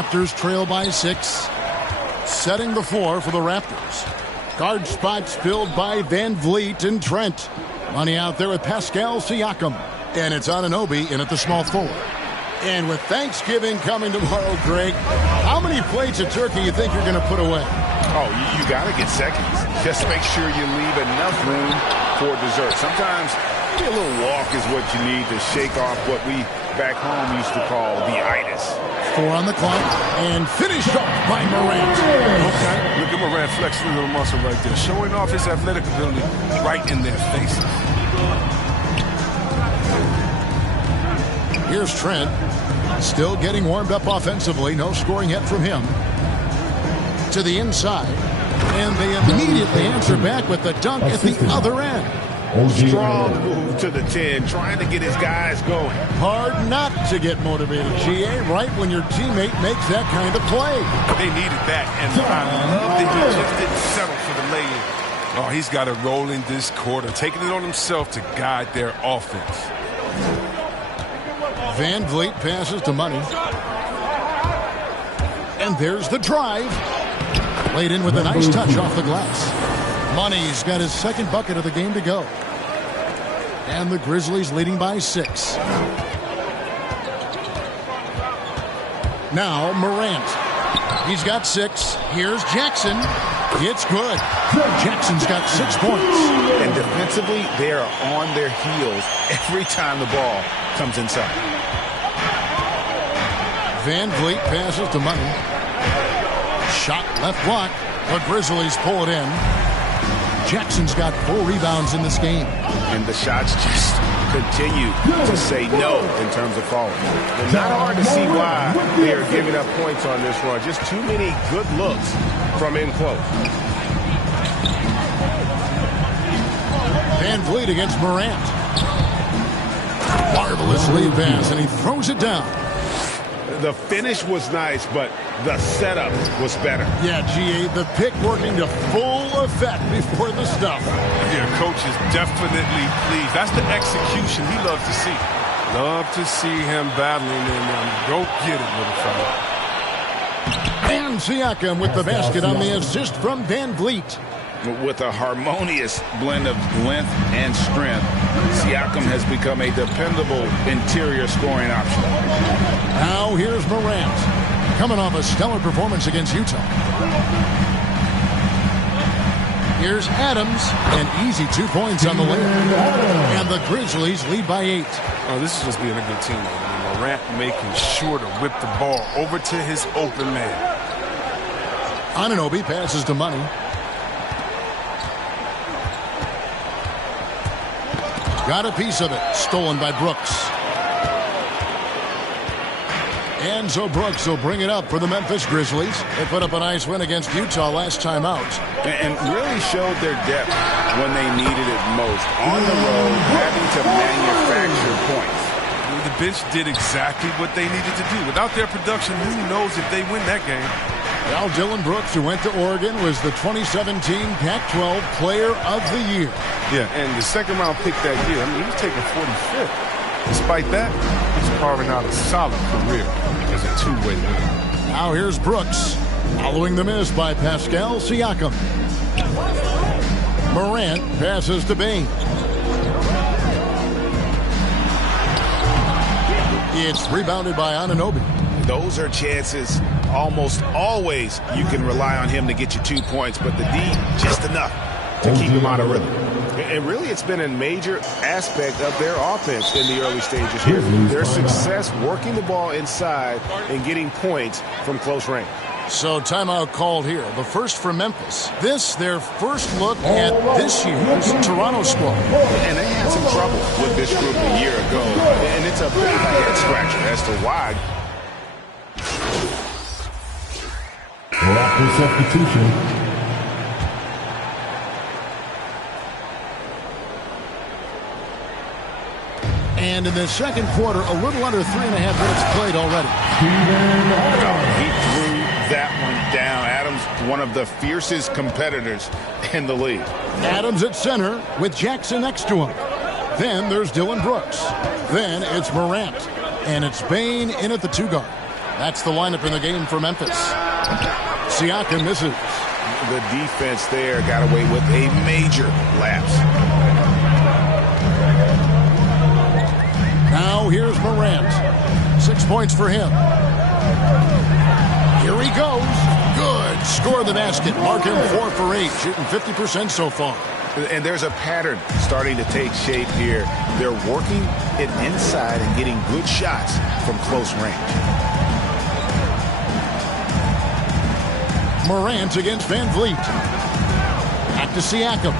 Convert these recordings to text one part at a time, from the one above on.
Raptors trail by 6. Setting the floor for the Raptors. Guard spots filled by Van Vliet and Trent. Money out there with Pascal Siakam. And it's Anunoby in at the small forward. And with Thanksgiving coming tomorrow, Greg, how many plates of turkey you think you're going to put away? Oh, you got to get seconds. Just make sure you leave enough room for dessert. Sometimes a little walk is what you need to shake off what we back home used to call the itis. 4 on the clock and finished off by Morant. Okay, look at Morant flexing a little muscle right there, showing off his athletic ability right in their faces. Here's Trent, still getting warmed up offensively. No scoring yet from him. To the inside, and they immediately answer back with the dunk at the other end. Strong move to the 10, trying to get his guys going. Hard not to get motivated, GA, right when your teammate makes that kind of play. They needed that, and they just didn't settle for the lay-in. Oh, he's got it rolling this quarter, taking it on himself to guide their offense. Van Vliet passes to Money. And there's the drive. Laid in with a nice touch off the glass. Money's got his second bucket of the game to go. And the Grizzlies leading by 6. Now Morant. He's got 6. Here's Jackson. It's good. Jackson's got 6 points. And defensively, they are on their heels every time the ball comes inside. Van Vliet passes to Money. Shot left block. The Grizzlies pull it in. Jackson's got 4 rebounds in this game. And the shots just continue to say no in terms of falling. It's not hard to see why they are giving up points on this run. Just too many good looks from in close. Van Vliet against Morant. Marvelous lead pass, and he throws it down. The finish was nice, but the setup was better. Yeah, GA, the pick working to full effect before the stuff. Yeah, coach is definitely pleased. That's the execution he loves to see. Love to see him battling and go get it, little fella. And Siakam with the basket on the assist from Van Vliet. With a harmonious blend of length and strength, Siakam has become a dependable interior scoring option. Now here's Morant, coming off a stellar performance against Utah. Here's Adams, an easy 2 points on the layup. And the Grizzlies lead by 8. Oh, this is just being a good team. Morant making sure to whip the ball over to his open man. Anunoby passes to Money. Got a piece of it. Stolen by Brooks. And so Brooks will bring it up for the Memphis Grizzlies. They put up a nice win against Utah last time out. And really showed their depth when they needed it most. On the road, having to manufacture points. The bench did exactly what they needed to do. Without their production, who knows if they win that game. Well, Dylan Brooks, who went to Oregon, was the 2017 Pac-12 Player of the Year. Yeah, and the second-round pick that year, I mean, he was taking 45th. Despite that, he's carving out a solid career as a two-way winner. Now here's Brooks, following the miss by Pascal Siakam. Morant passes to Bane. It's rebounded by Anunoby. Those are chances almost always you can rely on him to get you 2 points, but the D just enough to keep him out of rhythm. And really, it's been a major aspect of their offense in the early stages here. Their success working the ball inside and getting points from close range. So timeout called here. The first for Memphis. This, their first look at this year's Toronto squad. And they had some trouble with this group a year ago. And it's a big head-scratcher as to why. Raptor substitution. And in the second quarter, a little under 3.5 minutes played already. He threw that one down. Adams, one of the fiercest competitors in the league. Adams at center with Jackson next to him. Then there's Dylan Brooks. Then it's Morant. And it's Bane in at the 2 guard. That's the lineup in the game for Memphis. Siakam misses. The defense there got away with a major lapse. Now here's Morant. 6 points for him. Here he goes. Good. Score the basket. Mark him 4 for 8. Shooting 50% so far. And there's a pattern starting to take shape here. They're working it inside and getting good shots from close range. Morant against Van Vliet. Back to Siakam.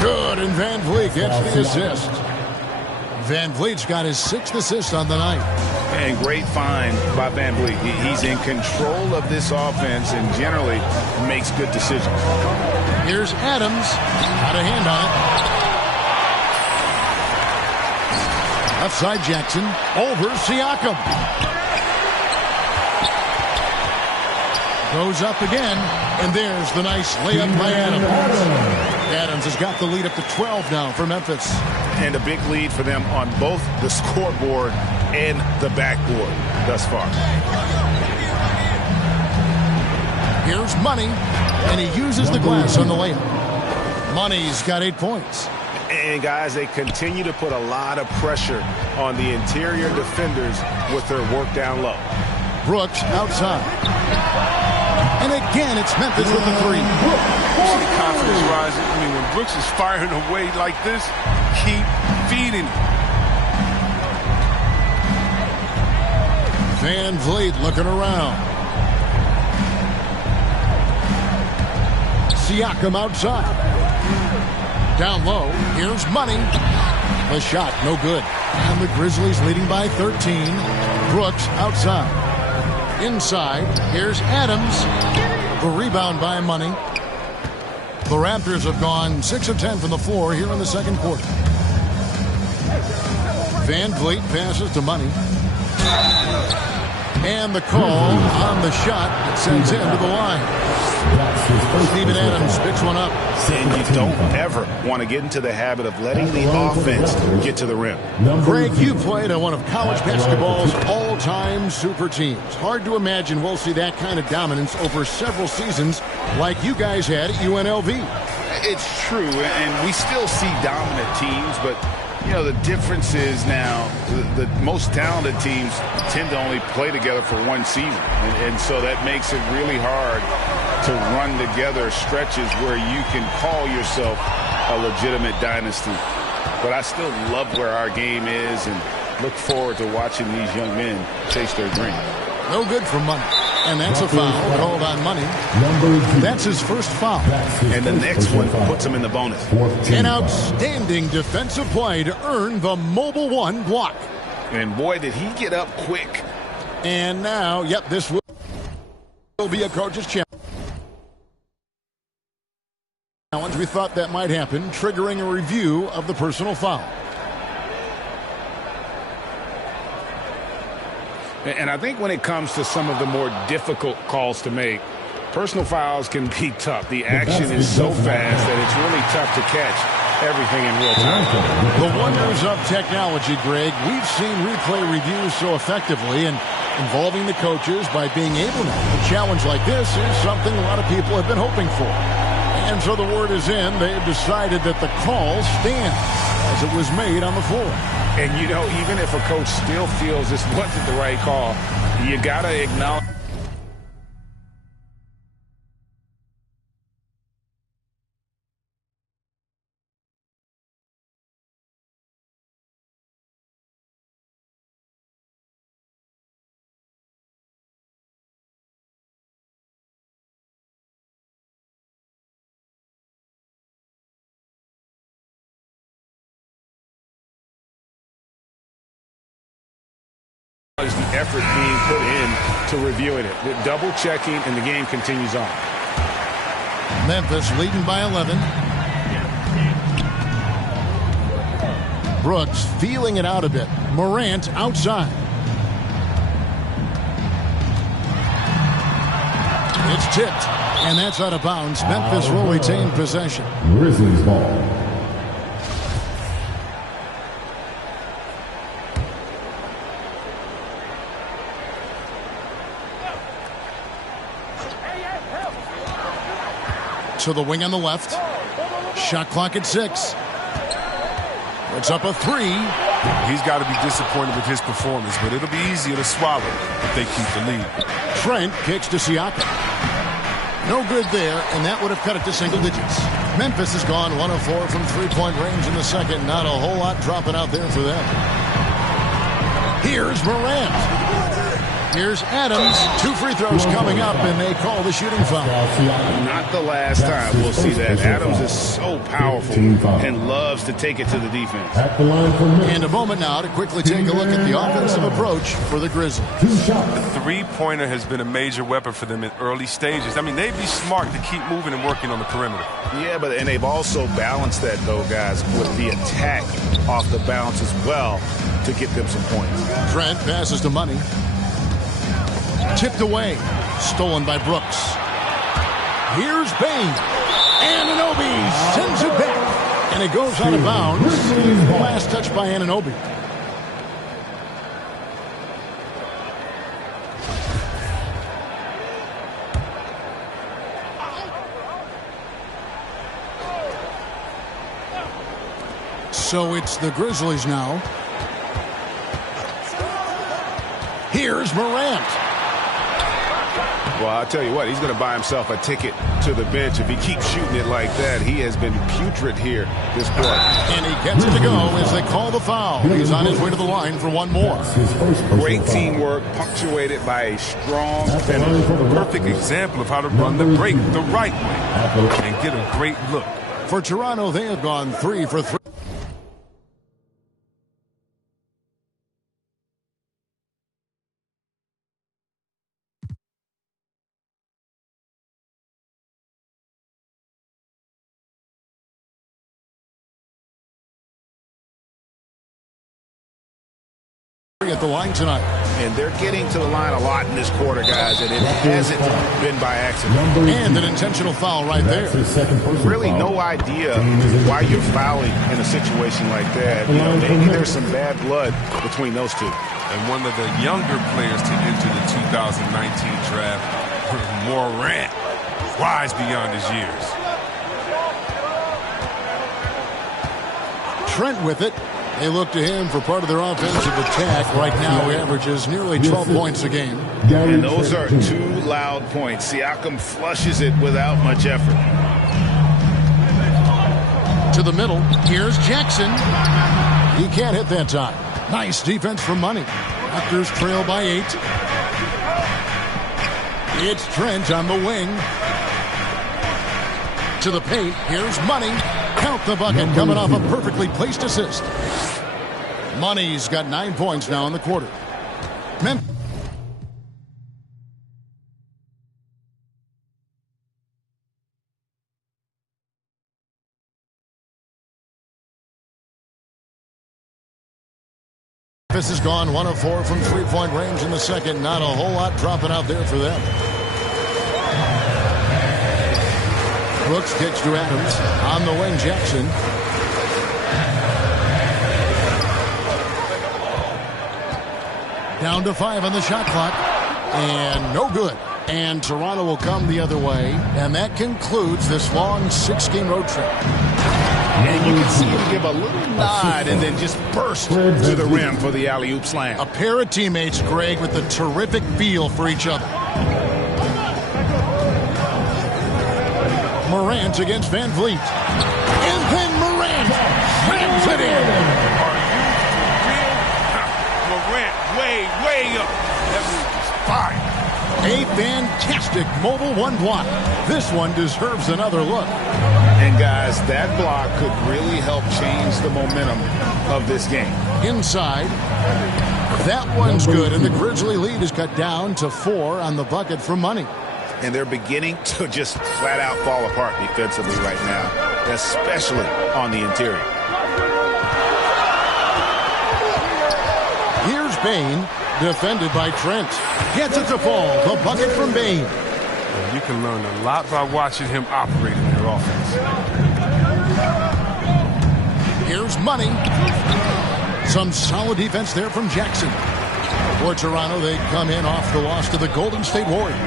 Good, and Van Vliet gets the assist. Van Vliet's got his 6th assist on the night. And great find by Van Vliet. He's in control of this offense and generally makes good decisions. Here's Adams. Got a hand on it. Left side Jackson. Over Siakam. Goes up again. And there's the nice layup by Adams. Adams has got the lead up to 12 now for Memphis. And a big lead for them on both the scoreboard and the backboard thus far. Here's Money, and he uses the glass on the layup. Money's got 8 points. And, guys, they continue to put a lot of pressure on the interior defenders with their work down low. Brooks outside. And again, it's Memphis with the 3. You see the confidence rising? I mean, when Brooks is firing away like this, keep feeding him. Van Vliet looking around. Siakam outside. Down low. Here's Money. The shot, no good. And the Grizzlies leading by 13. Brooks outside. Inside. Here's Adams. The rebound by Money. The Raptors have gone 6 of 10 from the floor here in the second quarter. Van Vliet passes to Money. And the call on the shot that sends him to the line. Steven Adams picks one up. And you don't ever want to get into the habit of letting the offense get to the rim. Greg, you played on one of college basketball's all-time super teams. Hard to imagine we'll see that kind of dominance over several seasons like you guys had at UNLV. It's true, and we still see dominant teams, but you know, the difference is now the most talented teams tend to only play together for one season. And so that makes it really hard to run together stretches where you can call yourself a legitimate dynasty. But I still love where our game is and look forward to watching these young men chase their dream. No good for Money. And that's a foul called on Money. That's his first foul. And the next one puts him in the bonus. An outstanding defensive play to earn the Mobile One block. And boy, did he get up quick. And now, yep, this will be a coach's challenge. We thought that might happen, triggering a review of the personal foul. And I think when it comes to some of the more difficult calls to make, personal fouls can be tough. The action is so fast that it's really tough to catch everything in real time. The wonders of technology, Greg. We've seen replay reviews so effectively and involving the coaches by being able to. A challenge like this is something a lot of people have been hoping for. And so the word is in. They have decided that the call stands as it was made on the floor. And, you know, even if a coach still feels this wasn't the right call, you got to acknowledge. The effort being put in to reviewing it, the double checking, and the game continues on. Memphis leading by 11. Brooks feeling it out a bit. Morant outside. It's tipped, and that's out of bounds. Memphis will retain possession. Grizzlies ball. To the wing on the left. Shot clock at 6. It's up a 3. He's got to be disappointed with his performance, but it'll be easier to swallow if they keep the lead. Trent kicks to Siakam. No good there, and that would have cut it to single digits. Memphis has gone 1 of 4 from three-point range in the second. Not a whole lot dropping out there for them. Here's Morant. Here's Adams. 2 free throws coming up, and they call the shooting foul. Not the last time we'll see that. Adams is so powerful and loves to take it to the defense. And a moment now to quickly take a look at the offensive approach for the Grizzlies. The three-pointer has been a major weapon for them in early stages. I mean, they'd be smart to keep moving and working on the perimeter. Yeah, and they've also balanced that, though, guys, with the attack off the bounce as well to get them some points. Trent passes to Money. Tipped away. Stolen by Brooks. Here's Bain. Anunoby sends it back. And it goes out of bounds. Last touch by Anunoby. So it's the Grizzlies now. Here's Morant. Well, I'll tell you what, he's going to buy himself a ticket to the bench. If he keeps shooting it like that, he has been putrid here this quarter. And he gets it to go as they call the foul. He's on his way to the line for one more. Great teamwork, punctuated by a strong finish. Perfect example of how to run the break the right way and get a great look. For Toronto, they have gone 3 for 3. At the line tonight. And they're getting to the line a lot in this quarter, guys, and it hasn't been by accident. And an intentional foul right there. Really no idea why you're fouling in a situation like that. You know, maybe there's some bad blood between those two. And one of the younger players to enter the 2019 draft, Morant, rise beyond his years. Trent with it. They look to him for part of their offensive attack. Right now, he averages nearly 12 points a game. And those are 2 loud points. Siakam flushes it without much effort. To the middle. Here's Jackson. He can't hit that time. Nice defense from Money. Raptors trail by 8. It's Trent on the wing. To the paint. Here's Money. Count the bucket coming off a perfectly placed assist. Money's got 9 points now in the quarter. Memphis. Memphis has gone 1 of 4 from three-point range in the second. Not a whole lot dropping out there for them. Brooks kicks to Adams. On the wing, Jackson. Down to 5 on the shot clock. And no good. And Toronto will come the other way. And that concludes this long 6-game road trip. And you can see him give a little nod and then just burst to the rim for the alley-oop slam. A pair of teammates, Greg, with a terrific feel for each other. Morant against Van Vliet. And then Morant slams it in. Morant way up. That move is fire. A fantastic mobile 1 block. This one deserves another look. And guys, that block could really help change the momentum of this game. Inside. That one's good, and the Grizzly lead is cut down to 4 on the bucket for Money. And they're beginning to just flat out fall apart defensively right now, especially on the interior. Here's Bain, defended by Trent. Gets it to fall. The bucket from Bain. You can learn a lot by watching him operate in their offense. Here's Money. Some solid defense there from Jackson. For Toronto, they come in off the loss to the Golden State Warriors.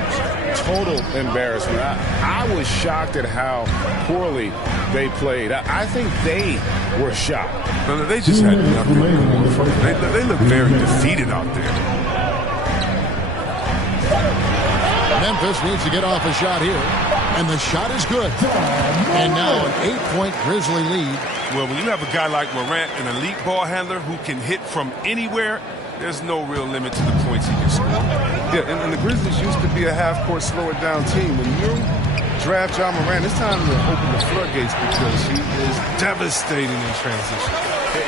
Total embarrassment. I was shocked at how poorly they played. I think they were shocked. No, they just had nothing going for them. They look very defeated out there. Memphis needs to get off a shot here, and the shot is good. And now an 8-point Grizzly lead. Well, when you have a guy like Morant, an elite ball handler who can hit from anywhere, there's no real limit to the points he can score. Yeah, and the Grizzlies used to be a half-court slow-it-down team. When you draft John Morant, it's time to open the floodgates because he is devastating in transition.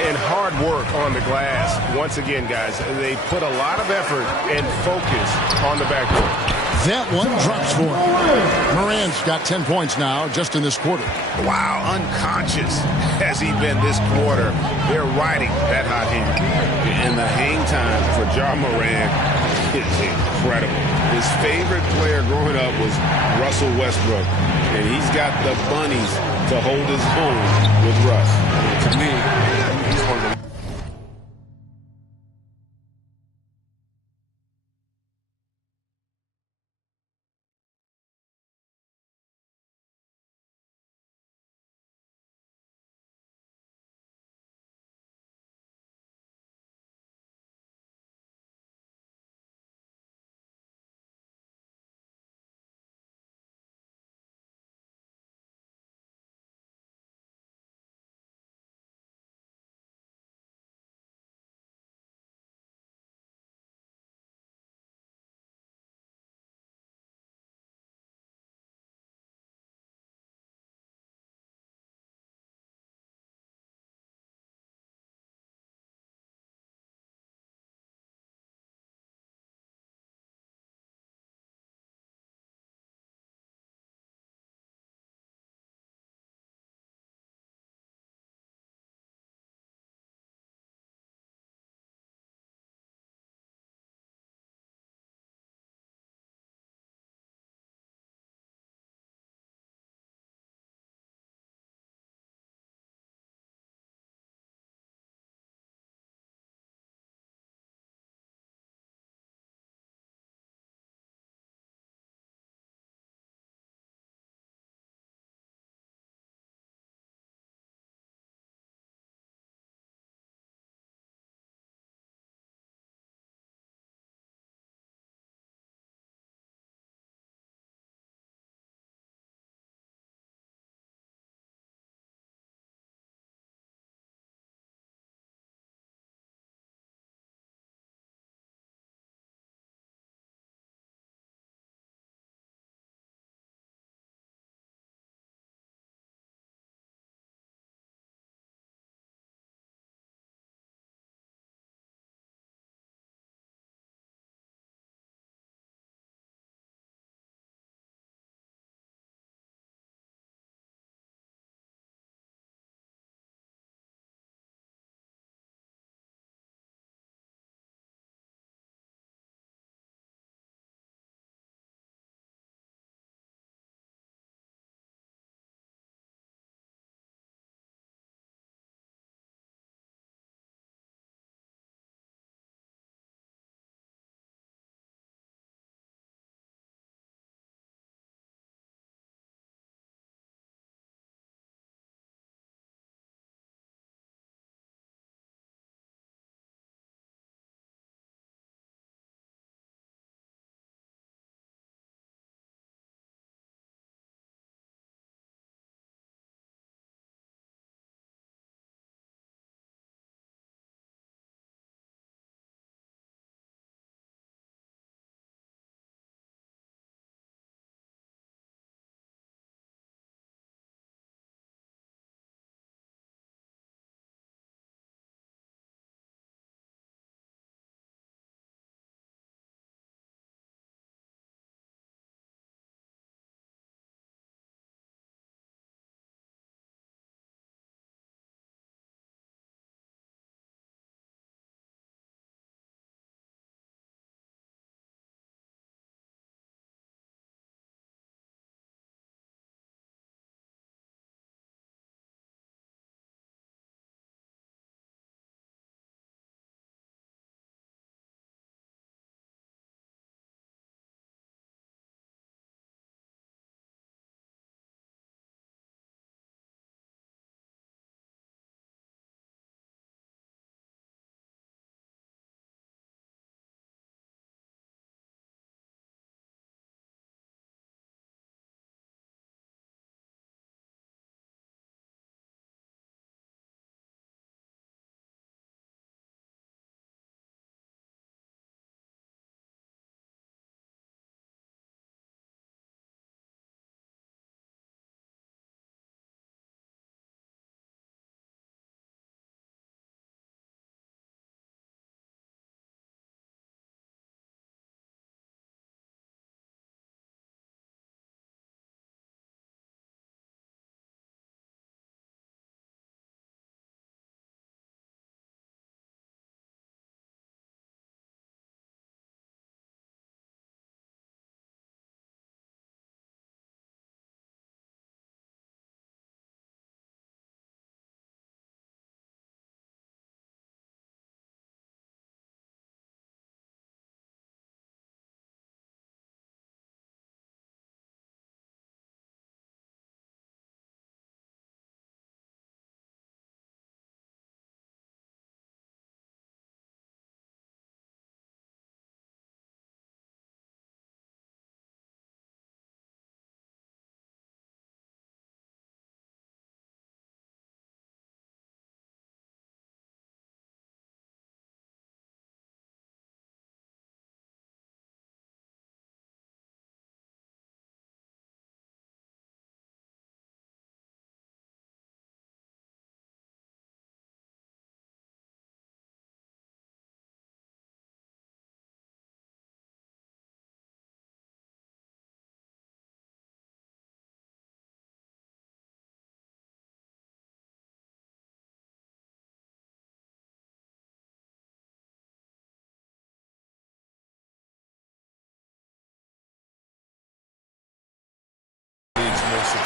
And hard work on the glass. Once again, guys, they put a lot of effort and focus on the backcourt. That one drops for him. Morant's got 10 points now just in this quarter. Wow, unconscious has he been this quarter. They're riding that hot hand. And the hang time for John Morant is incredible. His favorite player growing up was Russell Westbrook. And he's got the bunnies to hold his own with Russ. To me, he's one of the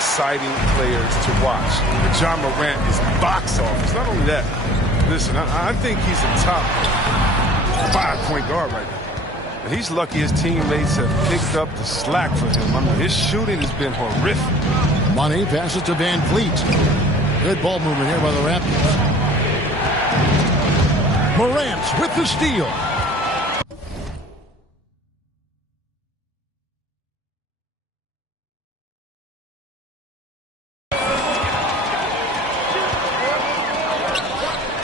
exciting players to watch. John Morant is box office. Not only that, listen, I think he's a top 5-point guard right now. And he's lucky his teammates have picked up the slack for him. I mean, his shooting has been horrific. Money passes to Van Vliet. Good ball movement here by the Raptors. Morant with the steal.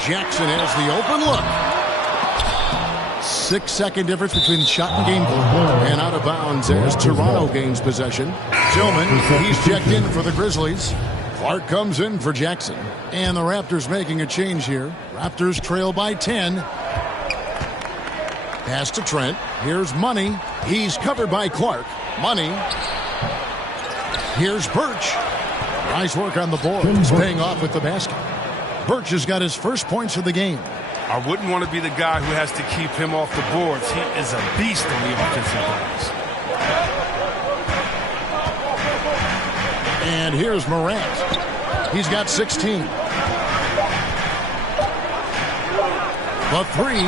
Jackson has the open look. 6-second difference between shot and game clock. And out of bounds as Toronto gains possession. Tillman, he's checked in for the Grizzlies. Clark comes in for Jackson. And the Raptors making a change here. Raptors trail by 10. Pass to Trent. Here's Money. He's covered by Clark. Money. Here's Birch. Nice work on the boards. Paying off with the basket. Birch has got his first points of the game. I wouldn't want to be the guy who has to keep him off the boards. He is a beast on the offensive glass. And here's Morant. He's got 16. The three.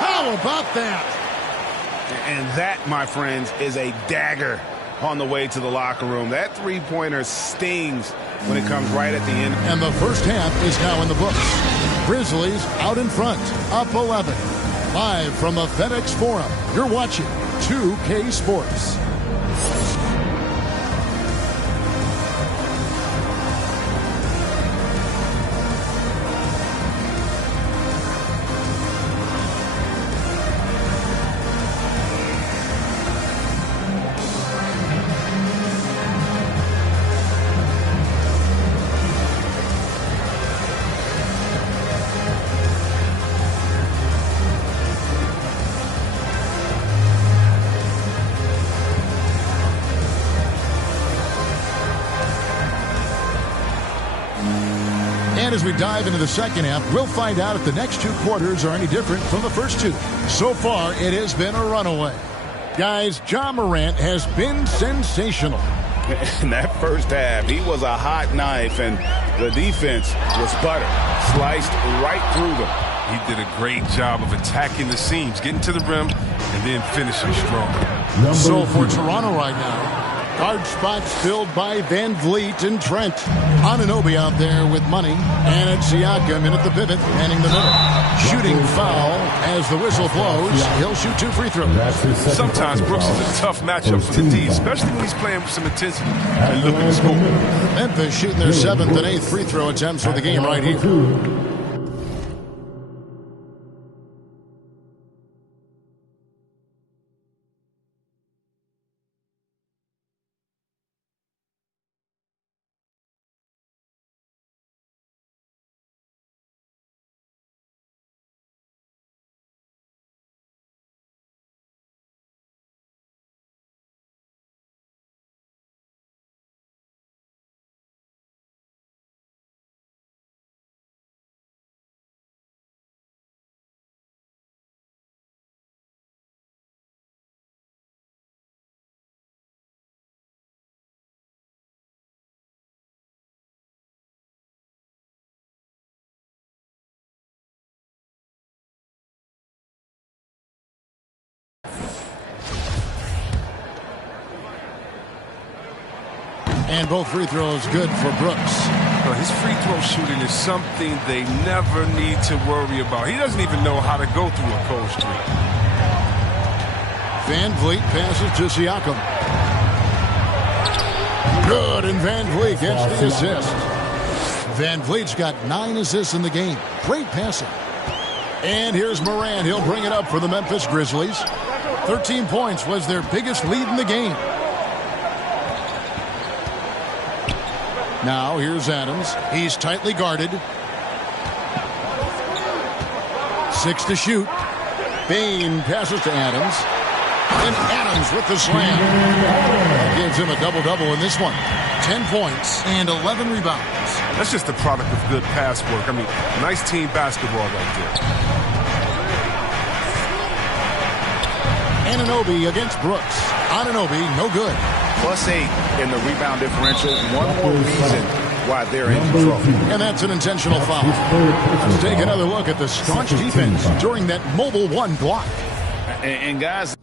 How about that? And that, my friends, is a dagger on the way to the locker room. That three-pointer stings when it comes right at the end. And the first half is now in the books. Grizzlies out in front, up 11. Live from the FedEx Forum, you're watching 2K Sports. And as we dive into the second half, we'll find out if the next two quarters are any different from the first two. So far, it has been a runaway. Guys, John Morant has been sensational. In that first half, he was a hot knife, and the defense was butter, sliced right through them. He did a great job of attacking the seams, getting to the rim, and then finishing strong. So for Toronto right now, guard spots filled by Van Vliet and Trent. Anunoby out there with Money. And it's Siakam in at the pivot, manning the middle. Shooting foul as the whistle blows. He'll shoot 2 free throws. Sometimes Brooks is a tough matchup for the D, especially when he's playing with some intensity and looking to score. Memphis shooting their 7th and 8th free throw attempts for the game right here. And both free throws good for Brooks. His free throw shooting is something they never need to worry about. He doesn't even know how to go through a cold streak. Van Vliet passes to Siakam. Good, and Van Vliet gets the assist. Van Vliet's got 9 assists in the game. Great passing. And here's Morant. He'll bring it up for the Memphis Grizzlies. 13 points was their biggest lead in the game. Now here's Adams. He's tightly guarded. 6 to shoot. Bain passes to Adams. And Adams with the slam. That gives him a double-double in this one. 10 points and 11 rebounds. That's just the product of good pass work. I mean, nice team basketball right there. Anunoby against Brooks. Anunoby, no good. +8 in the rebound differential. One more reason why they're in control. And that's an intentional foul. Let's take another look at the staunch defense during that mobile one block. And guys...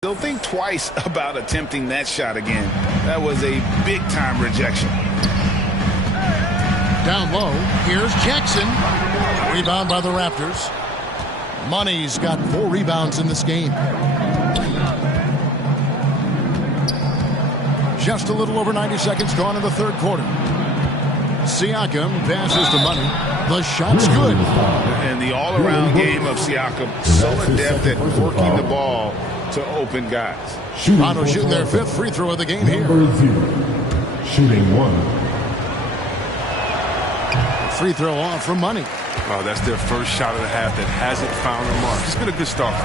They'll think twice about attempting that shot again. That was a big-time rejection. Down low, here's Jackson. Rebound by the Raptors. Money's got 4 rebounds in this game. Just a little over 90 seconds gone in the third quarter. Siakam passes to Money. The shot's good. And the all-around game of Siakam, so adept at working the ball to open guys. Toronto shooting their 5th free throw of the game here. Shooting 1. Free throw off from Money. Oh, that's their first shot of the half that hasn't found a mark. It's been a good start for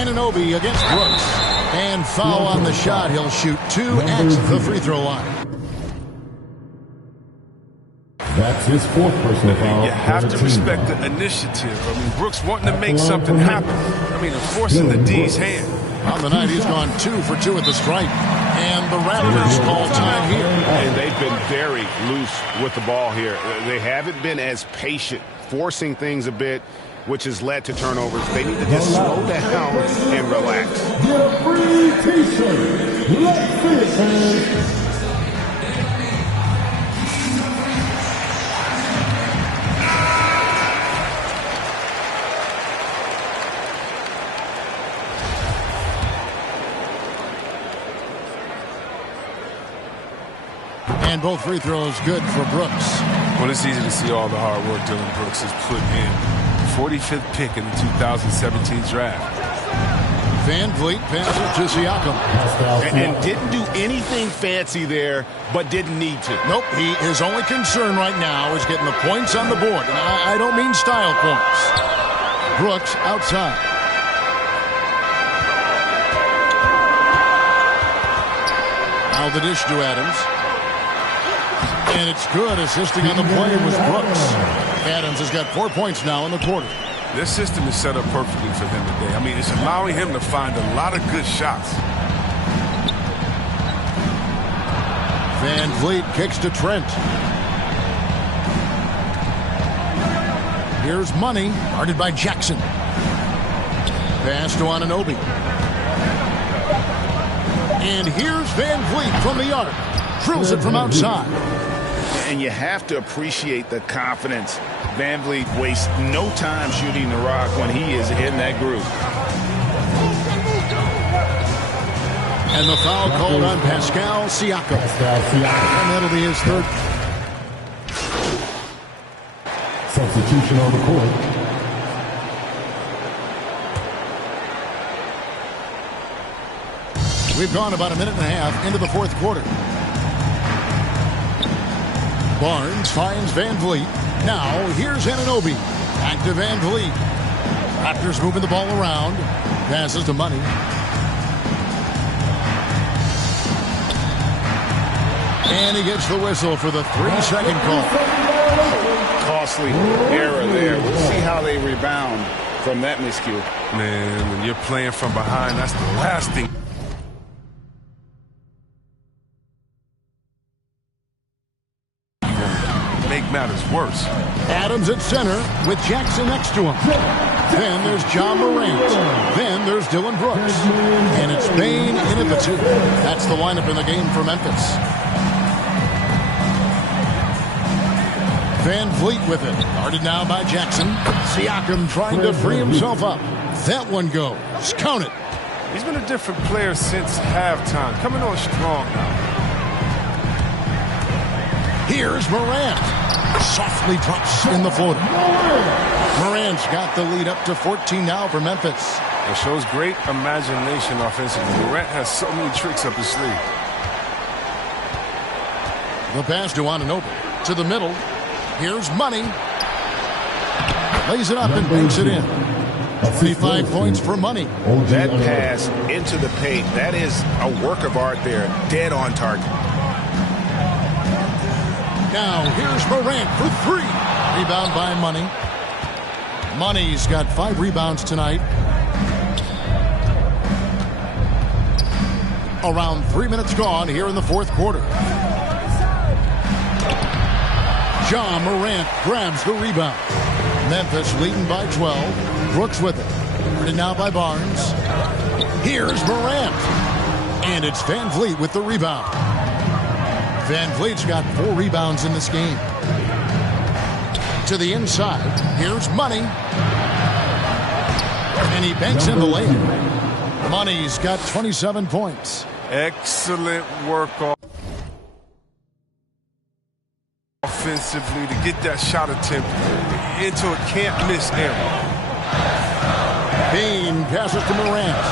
them. Anunoby against Brooks. And foul on the shot. He'll shoot 2 at the free throw line. That's his 4th personal foul. You have to respect the initiative. I mean, Brooks wanting to make something happen. I mean, forcing the D's hand. On the night, he's gone 2 for 2 at the stripe. And the Raptors call time here. And they've been very loose with the ball here. They haven't been as patient, forcing things a bit, which has led to turnovers. They need to just slow down and relax. Get free t-shirt. Let's see it. And both free throws good for Brooks. Well, it's easy to see all the hard work Dylan Brooks has put in. 45th pick in the 2017 draft. Van Vliet passes to Siakam. And didn't do anything fancy there, but didn't need to. Nope, his only concern right now is getting the points on the board. And I don't mean style points. Brooks outside. Now the dish to Adams. And it's good. Assisting on the play was Brooks. Adams has got 4 points now in the quarter. This system is set up perfectly for him today. I mean, it's allowing him to find a lot of good shots. Van Vliet kicks to Trent. Here's Money, guarded by Jackson. Pass to Anunoby. And here's Van Vliet from the arc. Drills it from outside. And you have to appreciate the confidence. Van Vliet wastes no time shooting the rock when he is in that groove. And the foul called on Pascal Siakam. And that'll be his 3rd. Substitution on the court. We've gone about a minute and a half into the 4th quarter. Barnes finds Van Vliet. Now, here's Anunoby. Back to Van Vliet. Raptors moving the ball around. Passes to Money. And he gets the whistle for the 3-second call. Costly error there. We'll see how they rebound from that miscue. Man, when you're playing from behind, that's the last thing. make matters worse. Adams at center with Jackson next to him. Then there's John Morant. Then there's Dylan Brooks. And it's Bane in at the 2. That's the lineup in the game for Memphis. Van Vliet with it. Guarded now by Jackson. Siakam trying to free himself up. That one goes. Count it. He's been a different player since halftime. Coming on strong now. Here's Morant. Softly drops in the floater. Morant's got the lead up to 14 now for Memphis. It shows great imagination offensively. Morant has so many tricks up his sleeve. The pass to Anunoby. To the middle. Here's Money. Lays it up and banks it in. 25 points for Money. That pass into the paint, that is a work of art there. Dead on target. Now here's Morant for 3. Rebound by Money. Money's got 5 rebounds tonight. Around 3 minutes gone here in the fourth quarter. John Morant grabs the rebound. Memphis leading by 12. Brooks with it. Guarded now by Barnes. Here's Morant. And it's Van Vliet with the rebound. Van Vliet's got 4 rebounds in this game. To the inside. Here's Money. And he banks in the lane. Money's got 27 points. Excellent work offensively to get that shot attempt into a can't-miss area. Bane passes to Morant.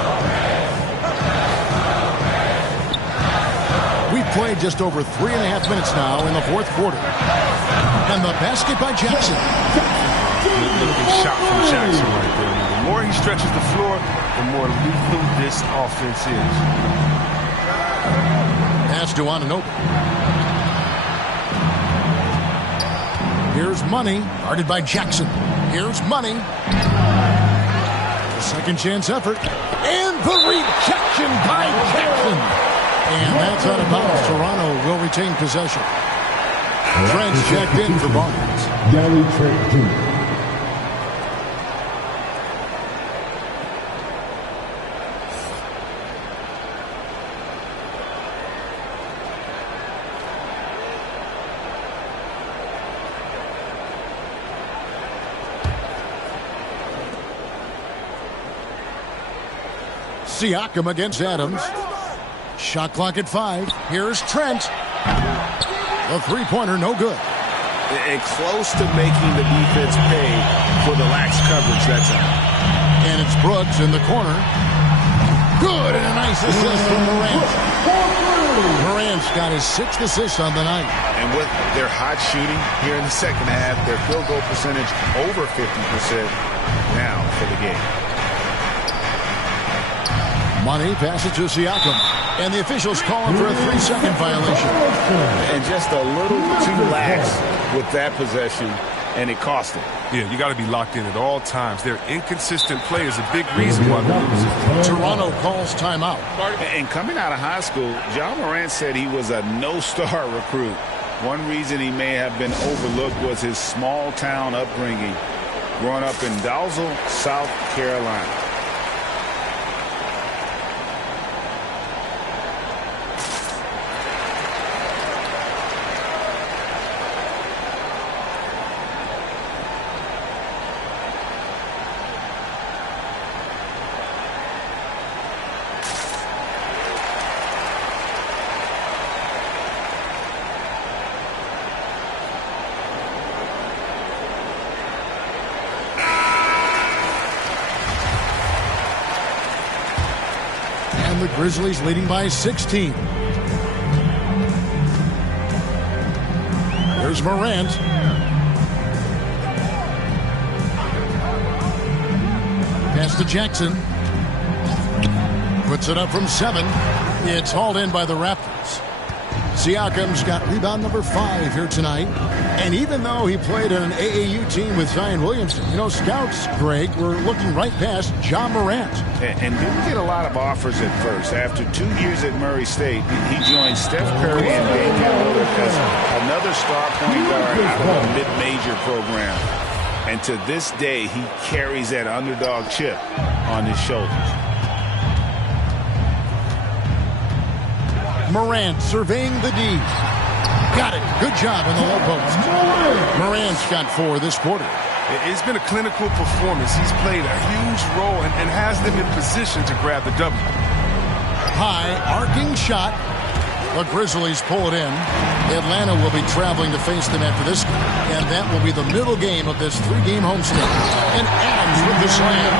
We've played just over 3.5 minutes now in the fourth quarter. And the basket by Jackson. Good-looking shot from Jackson right there. The more he stretches the floor, the more lethal this offense is. Pass to Anunoby. Here's Money, guarded by Jackson. Here's Money. Second chance effort. And the rejection by Jackson. And that's out of bounds. Toronto will retain possession. Trent's checked in for Barnes. Gary Trent Jr. Siakam against Adams. Shot clock at 5. Here's Trent. The three-pointer no good. And close to making the defense pay for the lax coverage that time. And it's Brooks in the corner. Good, and a nice assist from Morant. Morant's got his 6th assist on the night. And with their hot shooting here in the second half, their field goal percentage over 50% now for the game. Money passes to Siakam. And the officials calling for a 3-second violation. And just a little too lax with that possession, and it cost them. Yeah, you got to be locked in at all times. Their inconsistent play is a big reason why they're losing. Toronto calls timeout. And coming out of high school, John Morant said he was a no-star recruit. One reason he may have been overlooked was his small-town upbringing, growing up in Dalzell, South Carolina. The Grizzlies leading by 16. There's Morant. Pass to Jackson. Puts it up from 7. It's hauled in by the Raptors. Siakam's got rebound number 5 here tonight. And even though he played on an AAU team with Zion Williamson, scouts, Greg, were looking right past Ja Morant. And didn't get a lot of offers at first. After 2 years at Murray State, he joined Steph Curry and Damian Lillard as another star point guard out of a mid-major program. And to this day, he carries that underdog chip on his shoulders. Morant surveying the D. Got it. Good job in the low post. Morant's got 4 this quarter. It's been a clinical performance. He's played a huge role and has them in position to grab the W. High arcing shot. The Grizzlies pull it in. Atlanta will be traveling to face them after this game, and that will be the middle game of this 3-game homestand. And Adams with the slam.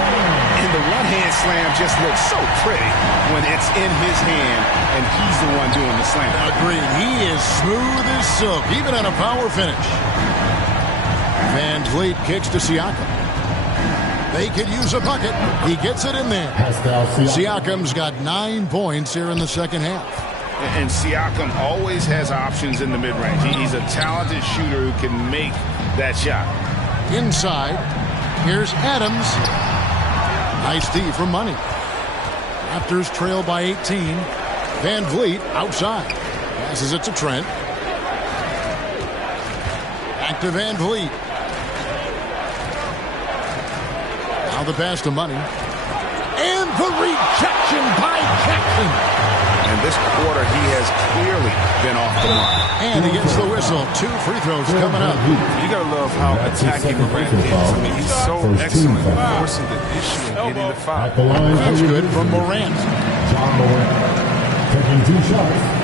And the one-hand slam just looks so pretty when it's in his hand and he's the one doing the slam. Agreed. He is smooth as silk, even on a power finish. Van Vliet kicks to Siakam. They could use a bucket. He gets it in there. Siakam's got 9 points here in the second half. And Siakam always has options in the mid-range. He's a talented shooter who can make that shot. Inside, here's Adams. Nice D for money. Raptors trail by 18. Van Vliet outside. Passes it to Trent. Back to Van Vliet. Now the pass to Money. And the rejection by Jackson. And this quarter, he has clearly been off the mark. And he gets the whistle. 2 free throws coming up. You got to love how attacking Morant is. I mean, he's so excellent at forcing the issue and getting the foul. That's good from Morant. John Morant taking 2 shots.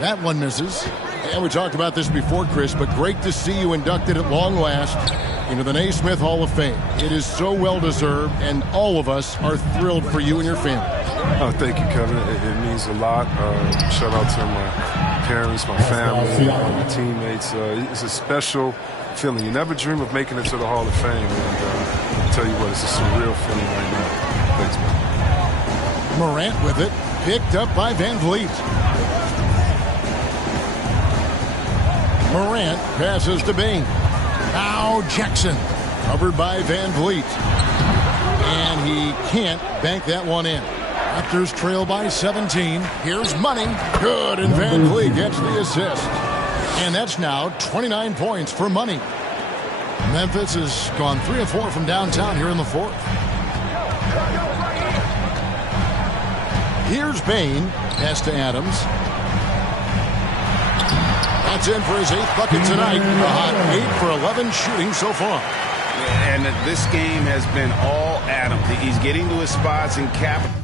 That one misses. And we talked about this before, Chris, but great to see you inducted at long last into the Naismith Hall of Fame. It is so well-deserved, and all of us are thrilled for you and your family. Oh, thank you, Kevin. It means a lot. Shout out to my parents, my family, my teammates. It's a special feeling. You never dream of making it to the Hall of Fame, and I'll tell you what, it's a surreal feeling right now. Thanks, man. Morant with it, picked up by Van Vliet. Morant passes to Bing. Now Jackson, covered by Van Vliet. And he can't bank that one in. Raptors trail by 17. Here's Money. Good, and Van Vliet gets the assist. And that's now 29 points for Money. Memphis has gone 3 of 4 from downtown here in the fourth. Here's Bain. Pass to Adams. That's in for his 8th bucket tonight. A hot 8 for 11 shooting so far. And this game has been all Adam. He's getting to his spots and capitalizing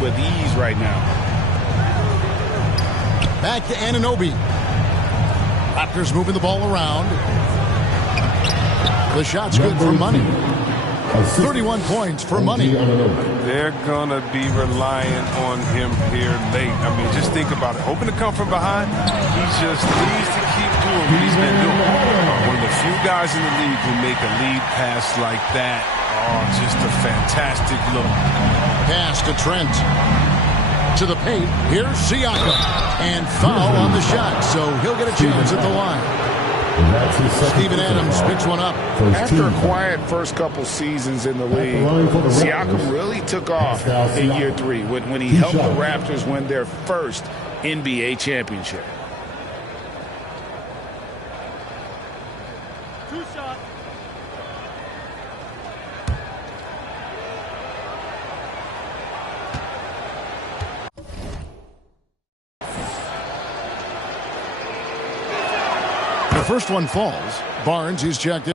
with ease right now. Back to Anunoby. Raptors moving the ball around. The shot's good for money. 31 points for money. They're going to be relying on him here late. I mean, just think about it. Hoping to come from behind, he just needs to keep doing what he's been doing. One of the few guys in the league who make a lead pass like that. Oh, just a fantastic look. Pass to Trent. To the paint. Here's Siakam. And foul on the shot, so he'll get a chance at the line. Steven Adams picks one up. After a quiet first couple seasons in the league, Siakam really took off in year 3 when he helped the Raptors win their first NBA championship. The first one falls. Barnes is checked in.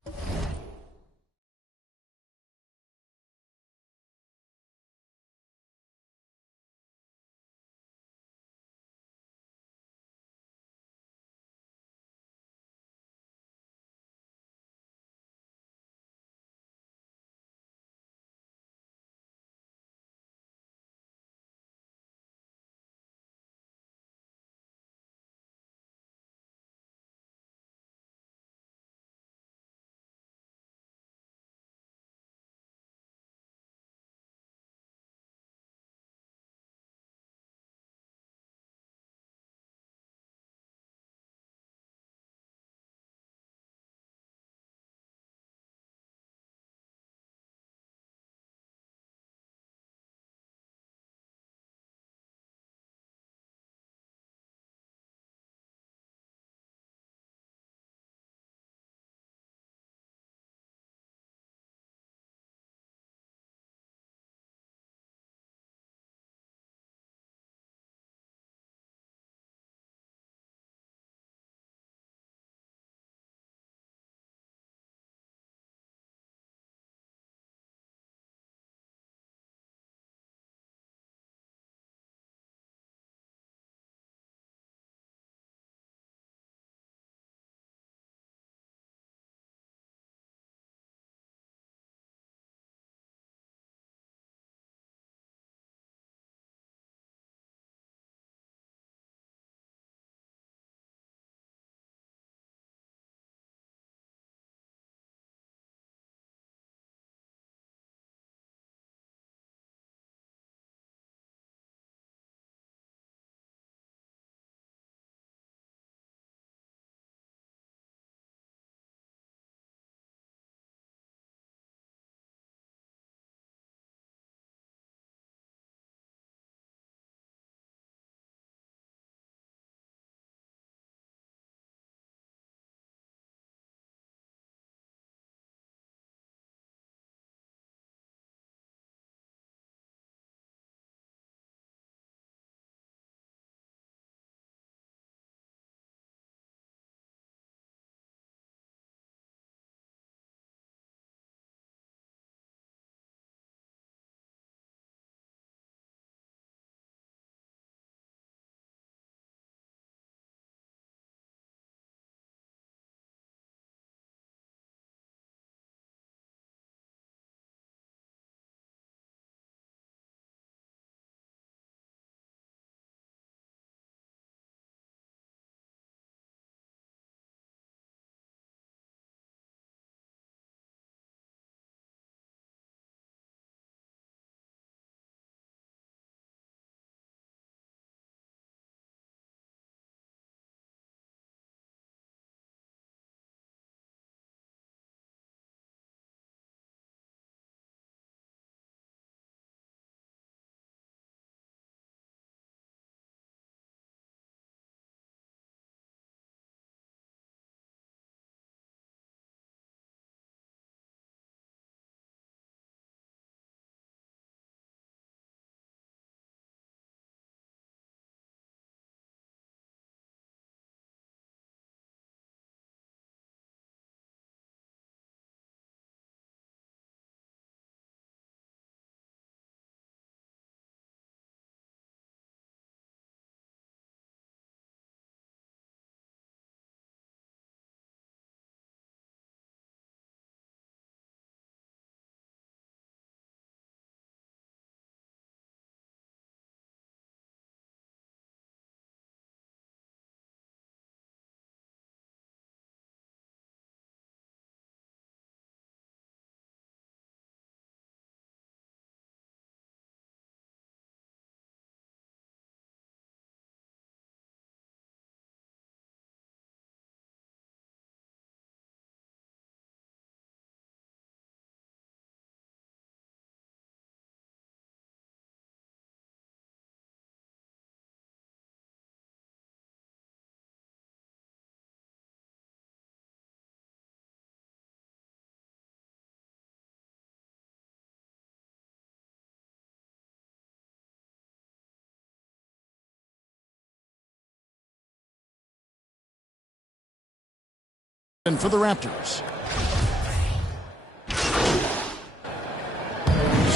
And for the Raptors.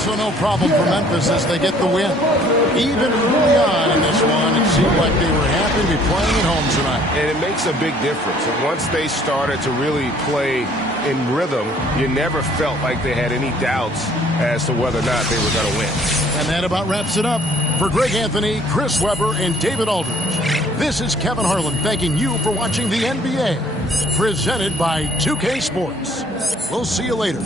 So no problem for Memphis as they get the win. Even early on in this one, it seemed like they were happy to be playing at home tonight. And it makes a big difference. And once they started to really play in rhythm, you never felt like they had any doubts as to whether or not they were going to win. And that about wraps it up. For Greg Anthony, Chris Webber, and David Aldridge, this is Kevin Harlan thanking you for watching the NBA. Presented by 2K Sports. We'll see you later.